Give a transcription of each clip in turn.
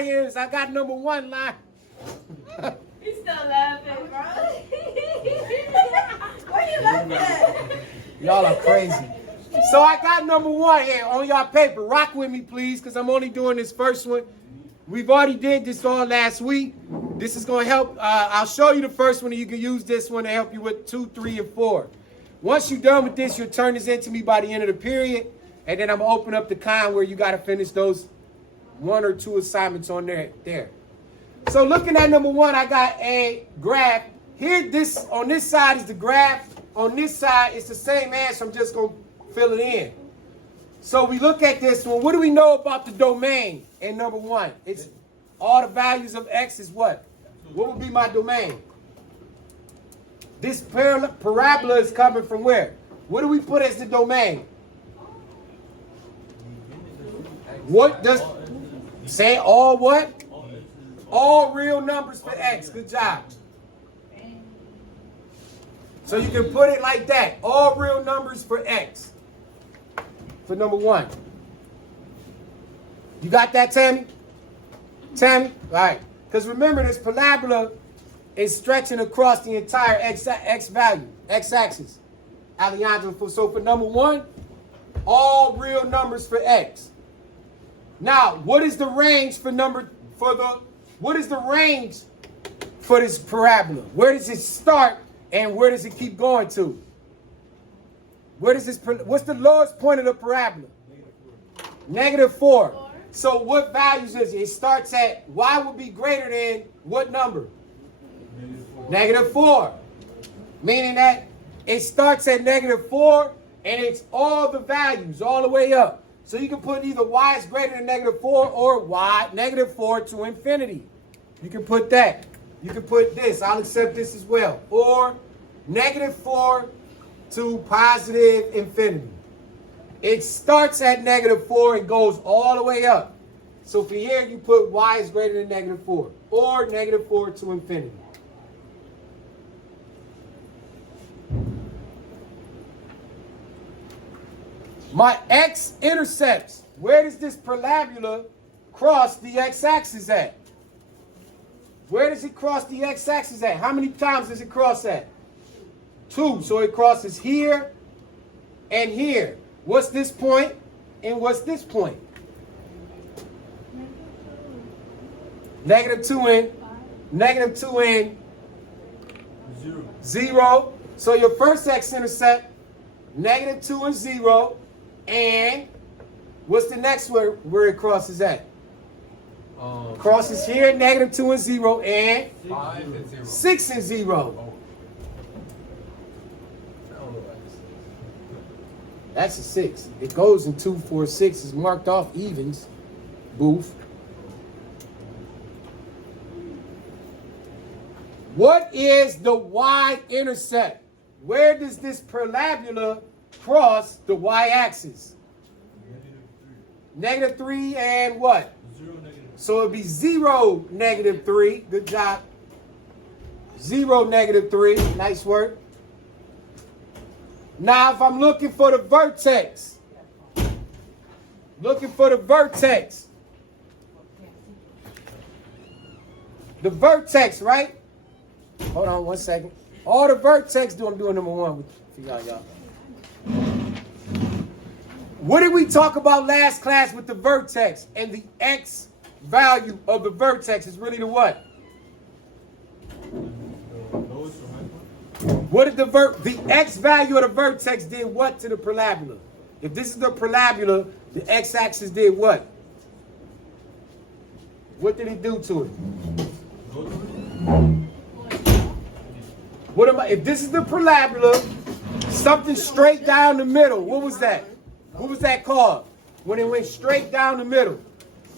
Is I got number one line. He's still laughing, bro. What are you laughing at? Y'all are crazy. So I got number one here on y'all paper. Rock with me, please, because I'm only doing this first one. We've already did this all last week. This is going to help. I'll show you the first one, and you can use this one to help you with 2, 3, and 4. Once you're done with this, you'll turn this in to me by the end of the period, and then I'm going to open up the kind where you got to finish those 1 or 2 assignments on there. So looking at number one, I got a graph. Here, on this side is the graph. On this side, it's the same answer. I'm just going to fill it in. So we look at this one. What do we know about the domain in number one? It's all the values of x is what? What would be my domain? This parabola is coming from where? What do we put as the domain? What does... Say all what? All real numbers for x. Good job. So you can put it like that. All real numbers for x. For number one. You got that, Tammy? Tammy? All right. Because remember, this parabola is stretching across the entire x value, x-axis. Alejandro, so for number one, all real numbers for x. Now, what is the range for this parabola? Where does it start and where does it keep going to? What's the lowest point of the parabola? -4. So what values is it? It starts at, y will be greater than what number? -4. Meaning that it starts at -4 and it's all the values all the way up. So you can put either y is greater than -4 or y -4 to infinity. You can put that. You can put this. I'll accept this as well. Or -4 to positive infinity. It starts at -4 and goes all the way up. So for here you put y is greater than -4 or -4 to infinity. My x-intercepts. Where does this parabola cross the x-axis at? Where does it cross the x-axis at? How many times does it cross at? 2. So it crosses here and here. What's this point and what's this point? -2 and 0. So your first x-intercept, -2 and 0. And what's the next where it crosses at? Crosses here, -2 and 0, and 5 and 0. 6 and 0. That's a 6. It goes in 2, 4, 6. It's marked off evens. Booth. What is the y-intercept? Where does this parabola cross the y-axis? -3 and what? 0, -3. So it'd be 0, -3. Good job. 0, -3. Nice work. Now, if I'm looking for the vertex, the vertex, right? Hold on 1 second. All the vertex I'm doing number one for y'all. What did we talk about last class with the vertex? And the x value of the vertex is really the what? What did the x value of the vertex did what to the parabola? If this is the parabola, the x-axis did what? What did it do to it? If this is the parabola, something straight down the middle, what was that? What was that called? When it went straight down the middle.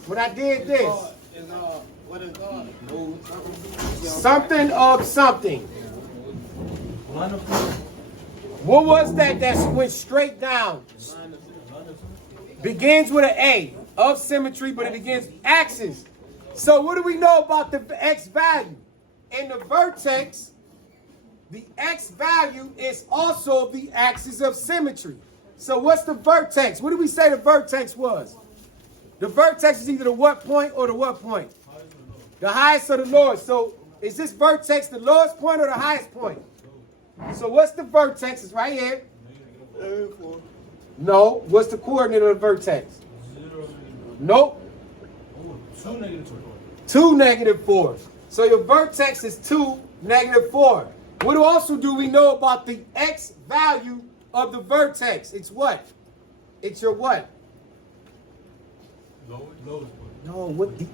When I did this. What is called? Something of something. What was that went straight down? Begins with an A. Of symmetry, but it begins axis. So what do we know about the x value? In the vertex, the x value is also the axis of symmetry. So what's the vertex? What did we say the vertex was? The vertex is either the what point or the what point? The highest or the lowest. So is this vertex the lowest point or the highest point? So what's the vertex? It's right here. -4. No. What's the coordinate of the vertex? 0. Nope. 2 -4. 2 -4. So your vertex is 2 -4. What also do we know about the x value of the vertex? It's what? It's your what? Lowest point. No, what the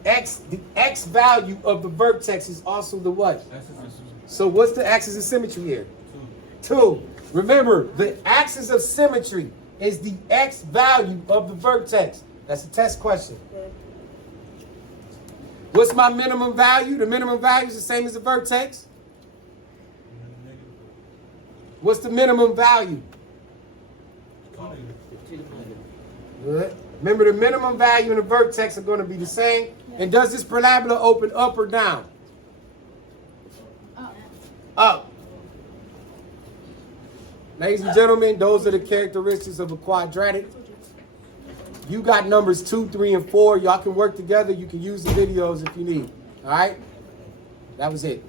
x value of the vertex is also the what? So what's the axis of symmetry here? 2. Remember, the axis of symmetry is the x value of the vertex. That's a test question. What's my minimum value? The minimum value is the same as the vertex. What's the minimum value? Good. Remember, the minimum value and the vertex are going to be the same. And does this parabola open up or down? Up. Ladies and gentlemen, those are the characteristics of a quadratic. You got numbers 2, 3, and 4. Y'all can work together. You can use the videos if you need. All right? That was it.